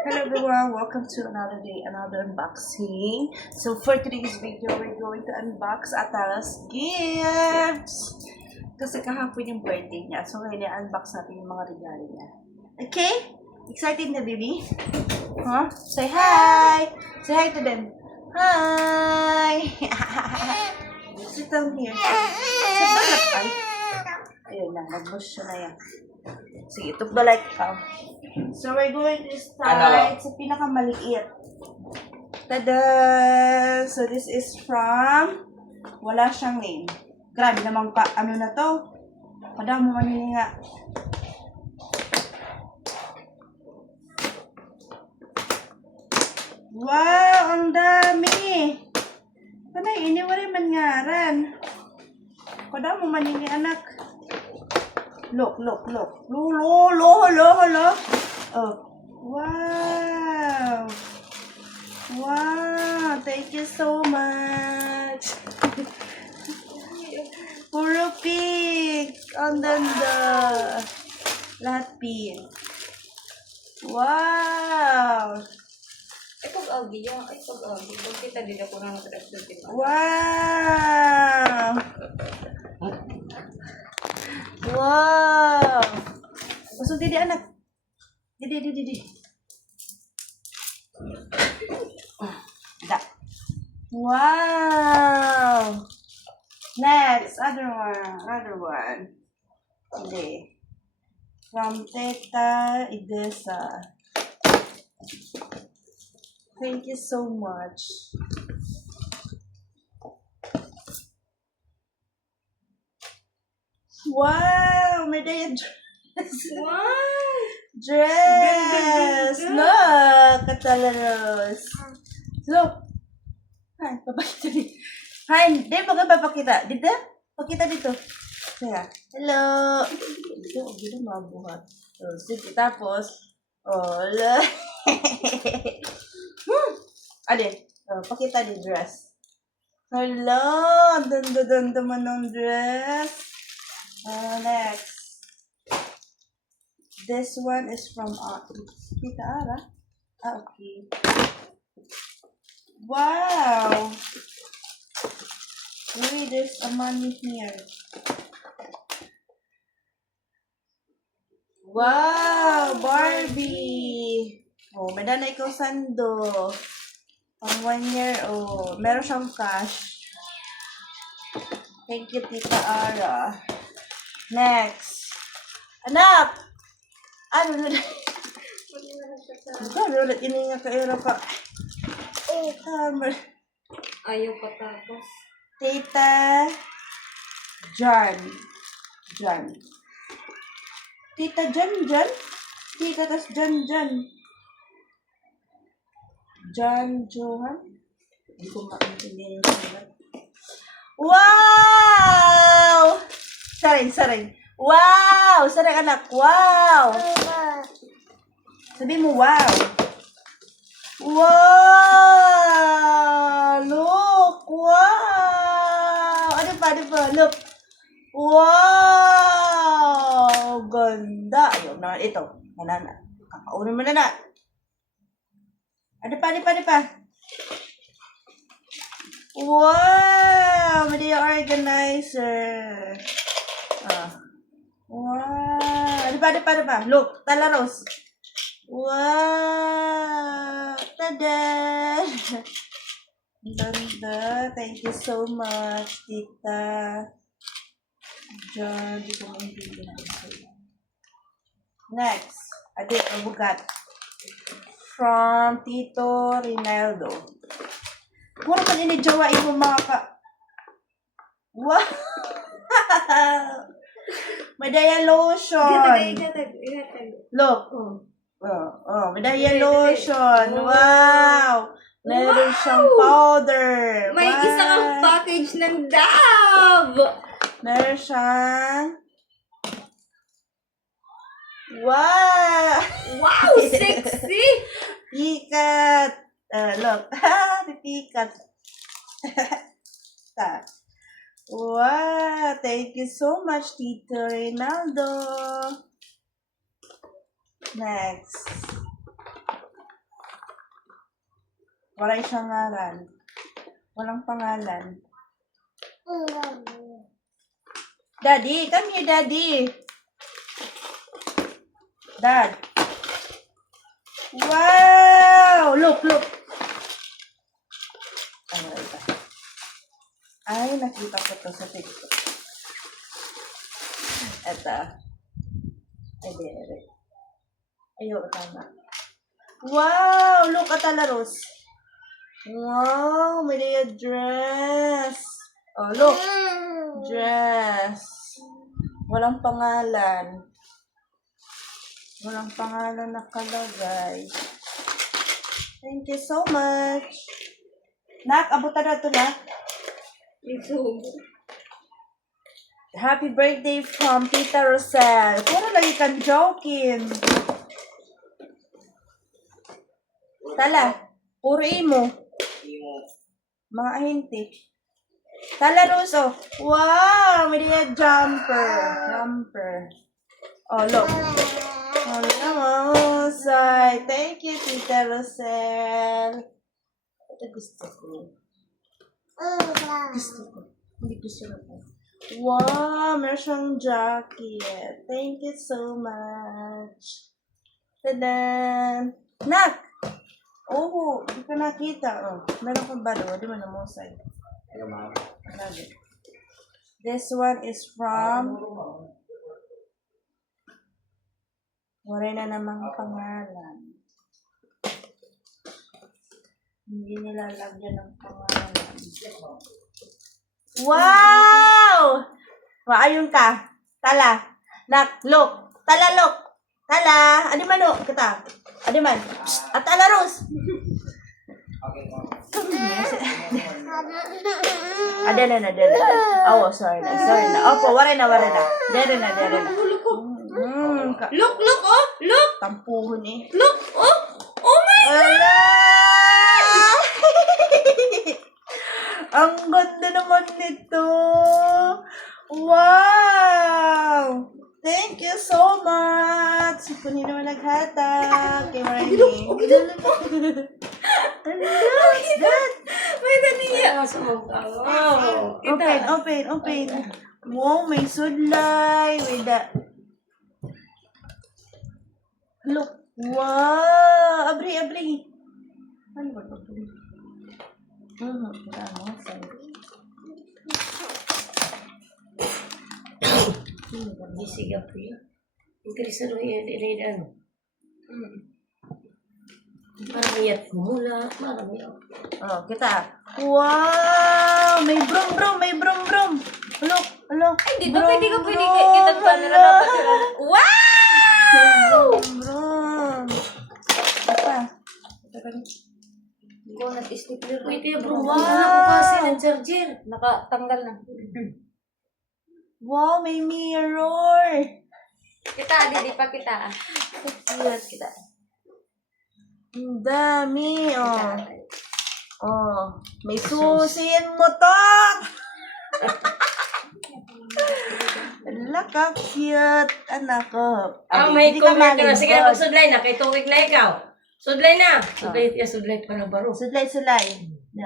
Hello everyone, welcome to another day, another unboxing. So for today's video, we're going to unbox Atara's gifts. Kasi kahapon yung birthday niya, so ngayon i-unbox natin yung mga regalo niya. Okay? Excited na, baby? Huh? Say hi! Say hi to them. Hi! Sit down here. Sit down ay. Ayun na, nag-bush siya na yan. Sige, tukbalay ka. So, we're going to start sa pinakamaliit. Tada! So, this is from wala siyang name. Grabe naman pa. Ano na to? Kadamo manili nga. Wow! Ang dami! Kanay, iniwari man ngaran. Kadamo manili anak. Look. Hello. Oh. Wow. Wow. Thank you so much. Puro pink. Ang ganda. Lahat pink. Wow. Pag-audio. Pag kita din ako ng attraction. Wow. Wow. Gusto didi anak. Didi. Da. Wow. Next, other one. Hindi. From Teta Idesa. Thank you so much. Wow, may daya dress. Wow! Dress! Look! Katalaros. Look! Hi, papakita dito. Hi, di ba ka papakita? Dito? Pakita dito. Kaya, hello! Dito, mabuhat. So, sige, tapos, hola! Ade, pakita di dress. Hello! Danda man ng dress. Next. This one is from Tita Ara. Okay. Wow! Wait, there's a money here. Wow! Barbie! Oh, may dana ikaw sando. Pang 1 year old. Meron siyang cash. Thank you, Tita Ara. Next. Anak! Ano na? Ano ulit? Ini nga kayo ka. Ayaw patapos. Tita John. Tita John? Tita tas John. Johan? Hindi ko maintindihan yung salat. Wow! Saring. Wow! Saring anak. Wow! Sabi mo, wow! Wow! Look! Wow! Ano pa? Look! Wow! Ganda! Ayaw na. Ito. Manana. Kakaunin mo na. Ano pa? Wow! Media organizer. Wow! Ano pa? Look! Talaros. Wow! Tada! Ganda. Thank you so much, Tita John. Di ko maintindihan sa'yo. Next. Adi, mabugat. From Tito Rinaldo. Puro man inijawain mo mga ka... Wow! Madaya lotion. Igatag. Look. Madaya lotion. Wow! Meron siyang powder. May wow. isa kang package ng Dove! Meron siyang... Wow! Wow! Sexy! Pikat! Look. Pikat. Wow! Thank you so much, Tito Rinaldo. Next. Wala siyang ngalan. Walang pangalan. Daddy, come here, Daddy. Dad. Wow! Look. Ano ito? Ay, nakita ko to sa TikTok. Ito. Ay, di. Ayun, tama. Wow! Look at Alaros. Wow! May a dress. Oh, look. Dress. Walang pangalan. Walang pangalan nakalagay. Thank you so much. Nak, abutan na ito, Nak. Ito. Happy birthday from Tita Rosel. Puro lagi kang joking. Tala, puro imo. Mga ahente. Tala, Roso. Wow, may diya jumper. Oh, look. Oh, naman. Thank you, Tita Rosel. Ito gusto ko. Hindi gusto ko. Wow, meron siyang jacket. Thank you so much. Tadan! Nak! Oh, hindi ka nakita. Oh, meron kang balo. Di mo namusay. This one is from... Wala na namang pangalan. Hindi nilalagyan ng pangalan. Wow! Maayon ka. Tala. Nak, look. Tala, look. Tala. Adi man, look. Kita. Adi man. At Tala, Rose. Ada na. Oh, sorry na. Opo, wala na. Dere na. Look, oh! Look! Tampuhon eh. Look, oh! Oh my Ala! Ang ganda naman nito. Wow! Thank you so much. Kunin naman naghatag. Kay Marnie. What's that? May daniya. Wow. Open. Wow, may sudlay. With that. Look. Wow! Abri. Ano ba ito? Isiga po yun. Interesado yan, ano. Maramiat mula. Maramiat. Oh, kita. Wow! May brum. Look. Ay, dito pwede ka kita pa nalalapat. Wow! Brum. Apa? Ikaw nat-stipler. Pwede bro. Wow! Wala ko kasi ng charger. Nakatanggal na. Wow, may mirror. Kita, di pa kita. Yes, kita. Ang dami, oh. Oh, may susin mo to. Ala ka cute, anak ko. May hindi ka comment na. Sige na, malingkod. magsudlay na. Kay tuwig na ikaw. Sudlay na. Sudlay para baro. Sudlay.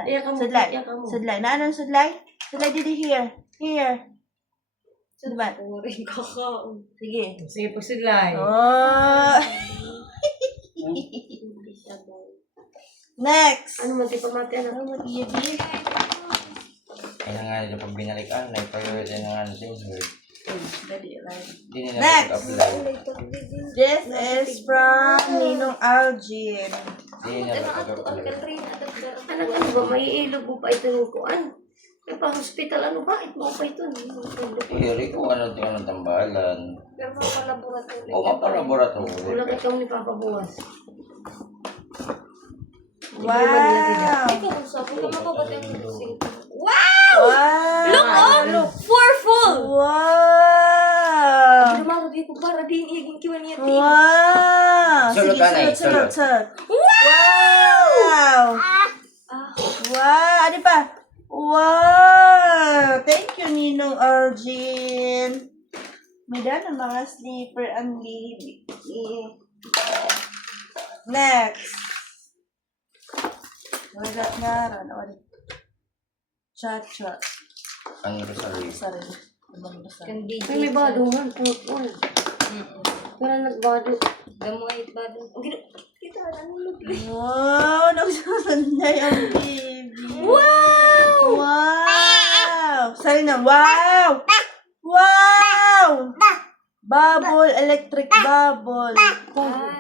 Iya ka mo, Sudlay. iya ka mo. Sudlay. Na anong sudlay? Sudlay dito here. Diba? Turing kakaon. Sige. Sige po sudlay. Oh. Next. Ano man, di pa mati, ano? Ano mo, Iyabi? Kaya nga nila pag binalikan, na-priority na nga natin. Dali, right. Hindi nila Next. pag-apply. This is from Ninong Algin. Hindi nila pag-apply. Anak, ano ba? May ilog mo pa ito ng kuan? May pa-hospital, ano ba? Ito mo pa ito. Hiri ko ano ito ng tambalan. Pero mapalaboratory. O mapalaboratory. Wala ka kang nipapabuwas. Wow! Ikaw, sabi ko makabatay ng dressing. Wow! Look, oh! Look! Fourfold! Wow! Lumaro di ko para din iging kiwan niya tin. Wow! Sulot, Sige, anay, sulot. sulot. Wow! Wow! Ano pa? Wow! Thank you, Ninong Algin. May daan ang mga slipper ang libi. Next. Wala ngaran. Cha-cha. Anniversary. Sorry. Ibang basa. Kan DJ. May badungan. Purple. Pero nagbado. Gamoy badung. Kita ano lugli. Wow! Nagsasanday ang baby. Wow! Wow! Sorry na. Wow! Wow! Bubble. Electric bubble.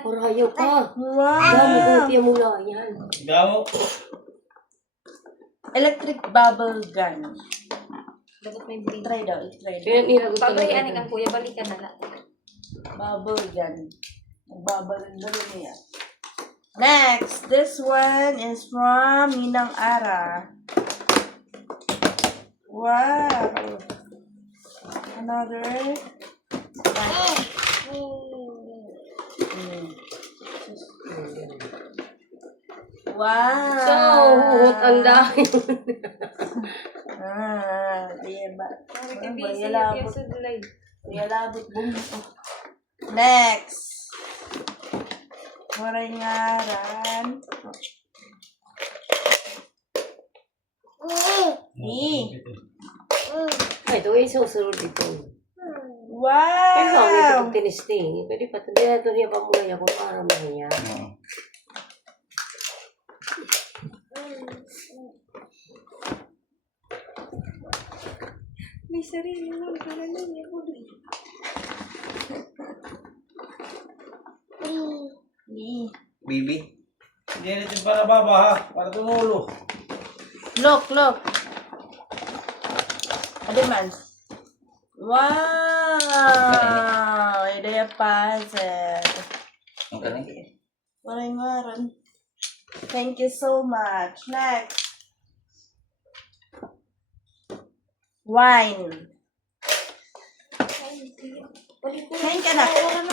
Parayo ka. Wow! Dami buti mula yan. Gamo. Electric bubble gun. Dapat may bili. Try daw. Try daw. Kaya niragot Pabayaan ni kang kuya, balikan na lang. Bubble gun. Bubble niya. Next, this one is from Ninang Ara. Wow. Another. Wow. So, huhut ang dahil. Diba? Busy, Bayalabot. sa live. Bayalabot bumito. Next. Waray ngaran. Ay, ito ay susunod ito. Wow! Pero bakit ito pag tinisting? Pwede pa ito. Hindi na ito niya pamulay ako para niya. May sarili mo, kalalang niya ko doon. Bibi. Hindi natin para baba ha. Para tumulo. Look. Ano man? Wow! Idea puzzle. Ang galing. Waray ngaran. Thank you so much. Next. Wine. Kain ka na.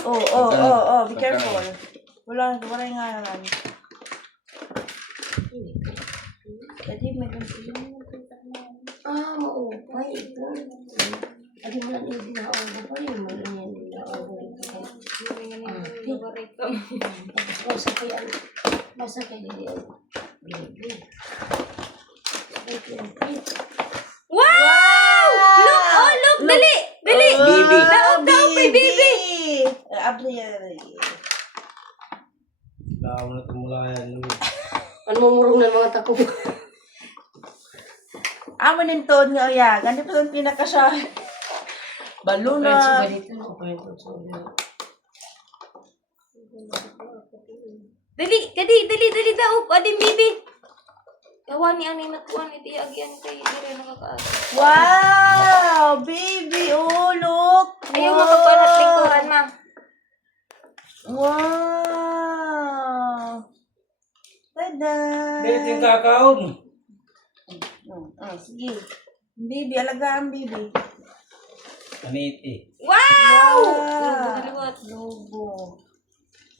Oh. Be careful. Waray ngaran. Pwede may ganun. Ah, maupay ito. Adi mo lang yung dinaon pa rin. Malang yan dinaon. Tapos basa kaya dito. Baby. Wow! Look! Oh, look! Dali! Dali! Bibi. Daog daw kay Bibi! Abri. Baka mo na tumulayan. Ano mamurong ng mga tako? Amo ninton nga oya. Ganito pa ang pinakasya. Baluna. Dali daog! Adi, Bibi! Kawan ni ani natuan iti agyan kay dire nakakaas. Wow! Baby, oh, look! Ayaw makapanat lingkuran, ma. Wow! Tada! Dito yung kakaon. Sige. Baby, alagaan, baby. Aniti. Wow! Wow! Logo.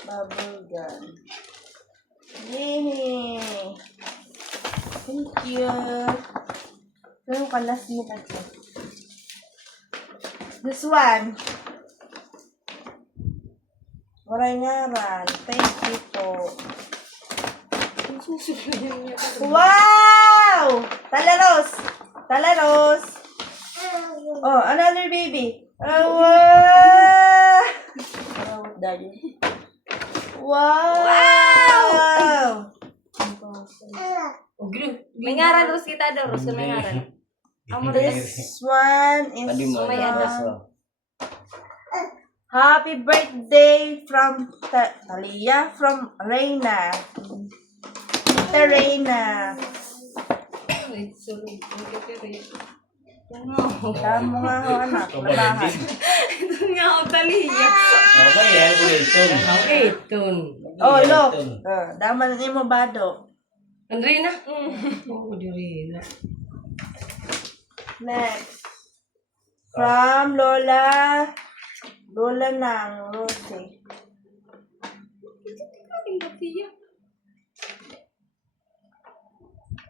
Bubble gun. Yay! Thank you. Ito yung kalas mo kasi. This one. Waray ngaran. Thank you po. Wow! Talaros! Oh, another baby. Oh, wow! Wow! May ngaran Ros kita daw, Ros. May ngaran. Amo This one is Adi mo. May from Happy birthday from Talia from Reina. Tita Reina. Tama nga ho, anak. Labahan. Ito nga ako taliya. Okay, yan. Ito. Oh, look. Daman ni mo bado. Andrina? Oo, diri na. Next. From Lola. Lola ng Rose.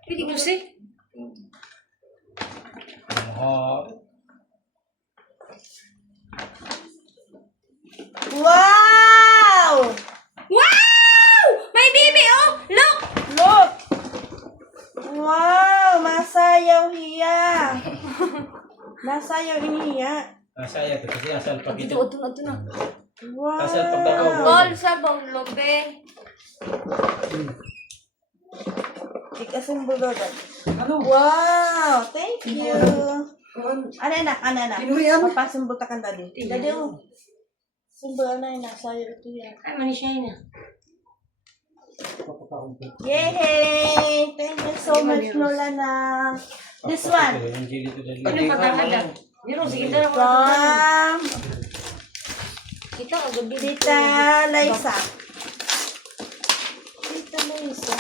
Pwede ko si? Wow! Wow! May bibi, oh! Look! Look! Nasayaw iniya. Saya to kasi asal pa Ito, kita. ito na. Wow. Asal pagdakaw. Gol sa bonglobe. Ikasin bulodan. Wow, thank you. Ano na? Papasimbol ta kan dadi. Dadi oh. Simbol na yun, nasayaw ito yan. Ay, manisya yun ah. Yay! Thank you so much, Nolana. This one. Ano yung pagkakada? Pero sige na lang. From Kita agad din. Tita Liza. Tita Liza.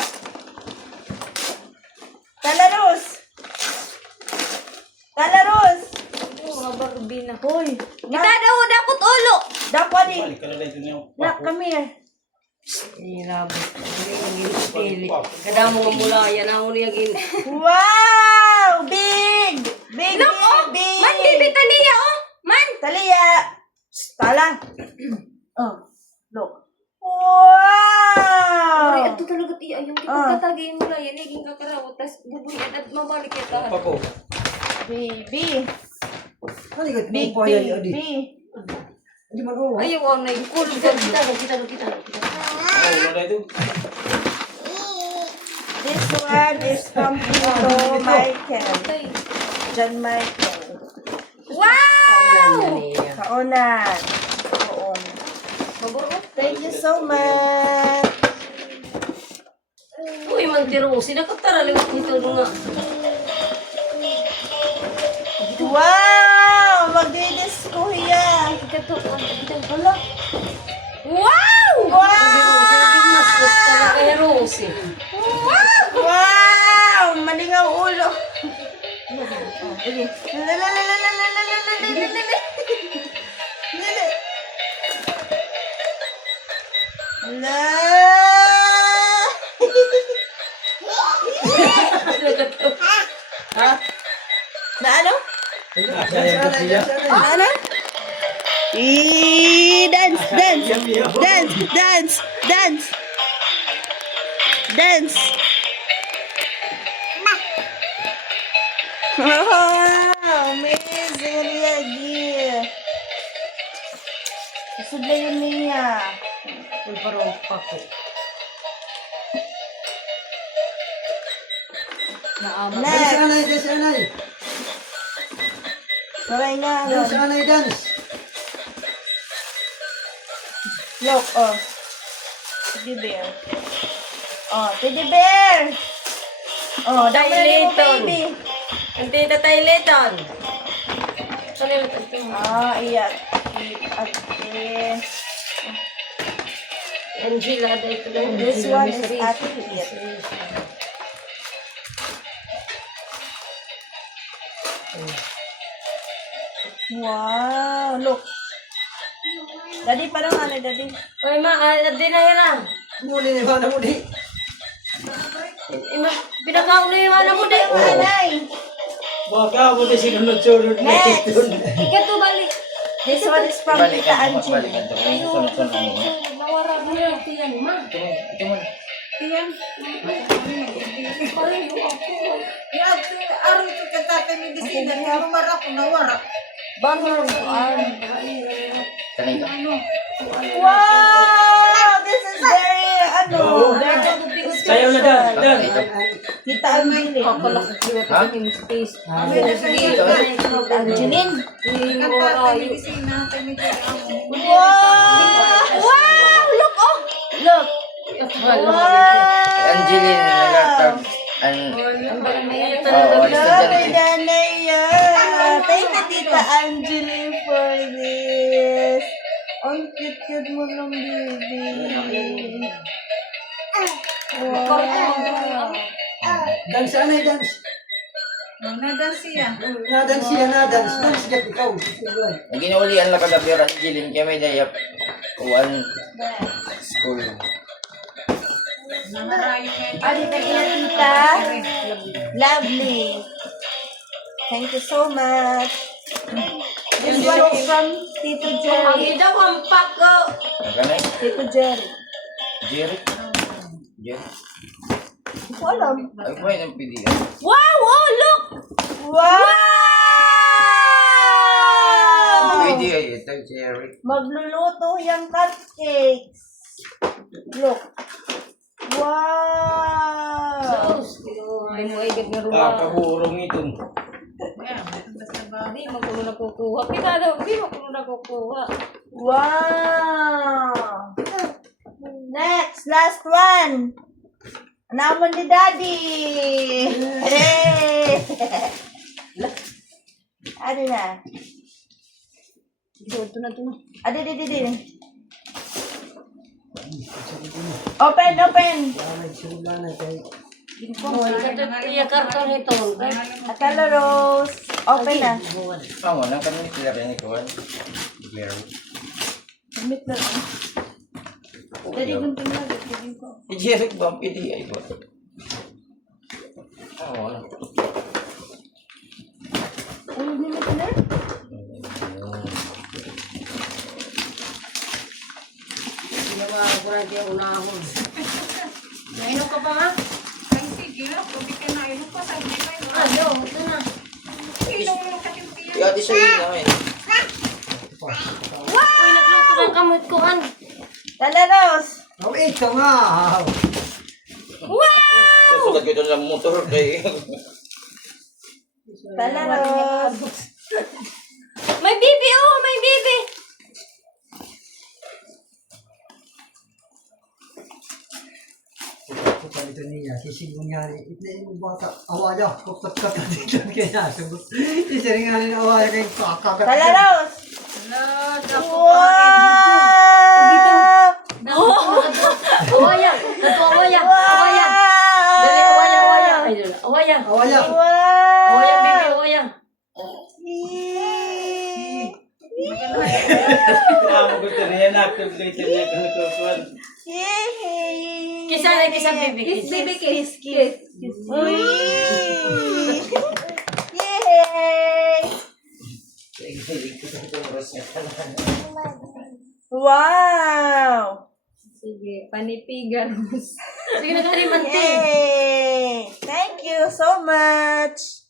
Talarus! Talarus! Mga Barbie na. Hoy! Kita daw, dakot ulo. Dapat ni. Balik ka na dito niyo. Nak, come here. Nilabot. Hindi yung pili. Kada mo nga mula, yan ako niya gin. Wow! Big! Big, Look, oh! big, big! Man, baby, taliya, oh! Man! Talia! Talang! Oh, look. Wow! Ay, ito talaga tiya. Yung ipagkatagay mo lang, yan, naging kakarawat. Tapos bubuyan at mabalik yan tahan. Pako. Baby! Big, Big, baby! Ayaw, ang nagkulog. Kita. Oh, wala ito. This one is from Tito Michael. Okay. John Michael. Wow! Kaunan. Kaon. Maburot. Thank you so much. Uy, mantirosi. Nakatara liwat nito nga. Wow! Magdidis ko hiya. Ikato, Wala. wow! Kaya Rosie. Wow! Malingaw ulo. Okay. Ha? Na ano? Saya to siya. Ano? Dance, dance, dance, dance, dance, dance. Wow, amazing Riagi. Susudla yun niya. Uy, parang pako. Naaman. Next. Dance, anay. Saray nga. Dance, anay, dance. Look, oh. Teddy bear. Oh, teddy bear. Oh, dami na mo, Tyleton. baby. Hindi na tayo leton. Sorry, ito. Ah, iya. Ate. Angela, ito lang. This one is Ate Kit. Wow, look. Daddy, parang ano, daddy? Uy, ma, di na yan ah. Muli ni Mana muli. Pinakaon na yung ano mo di. Anay. Baka mo din sinunod-sunod na Next. ito. Ikato, balik. This one is from Tita Angie. Balikan to. Sunod-sunod mo. Nawara mo na. Tiyan, ma. Ito mo. Tiyan. Parang yung ako. Aron ko katatay medisina, hindi mo marap, nawara. Bangon. Tanay ka. Wow! This is very, ano, Sayaw na dan. Tita Angeline. Ha? Space. Angeline. Katatay medisina, tayo medisina. Wow! Wow! Look, oh! Look. Wow! Angeline, nagkakab. Oo, Grabe, Danaya. Thank you, Tita Angeline, for this. Ang cute-cute mo ng baby. Wow. Dance, anay, dance. Nadan siya. Nadance siya, nadance. Dance, get ikaw. Ang ginaulian lang kagabi ang Angeline kaya may dayap. Kuwan school. Nangarayo kayo. Adi na Tita. Lovely. Thank you so much. This one is from Tito Ang Jerry. ida ko ang pako. Ang kanay? Tito Jerry. Jerry. Jerry. Hindi ko alam. Ay, kumain ng pili. Wow! Oh, look! Wow! pwede ay ito, Jerry. Magluluto yung cupcakes. Look. Wow! Sus, ay mo igat nga ruwa. Kaburong ito. Hindi mo kuno nakukuha. Kita daw, hindi mo kuno nakukuha. Wow! Next, last one. Naman ni Daddy. Hey! Ano na? Ito na. Adi. Open. Parang sila na kay... Oh, iya karton ito. Atala Rose. Open na. Ako na kami sila rin ito. Jerry. Admit na. Daddy, gunting na. Gunting ko. Jerry ba? Pwede ay ito. Ako na. Ano limit na? Ginawa ko na siya unahon. Nainom ka pa nga? Ay, sige. Pwede ka na. Inom pa sa hindi kayo. Ano, ito na. Inom mo ka timpiyan. Yung ate sa'yo namin. Uy, nagluto ng kamot ko, an. Tala Rose. Oh, ito nga! Susugat ko ito ng motor kay... Tala Rose. May bibi, oh! May bibi! Ito pa dito niya, sisibong niya rin. Itnayin mo bata, awala, kukat-kat na dito kaya sagot. Isiring nga rin awala kay kakagat. Tala Rose. Wow! Awaya! Nato awaya! Awaya! Dali, awaya! Ay, dali, awaya! Awala! Wow! Awaya, baby, awaya! Ako gusto rin yan. Active later niya kung nagkukuhan. Yay! Kisa na, kisa, baby. Kiss, baby, kiss, kiss. Uy! Yay! Wow! Sige, panipigan. Sige na, kalimanti. Yay! Thank you so much!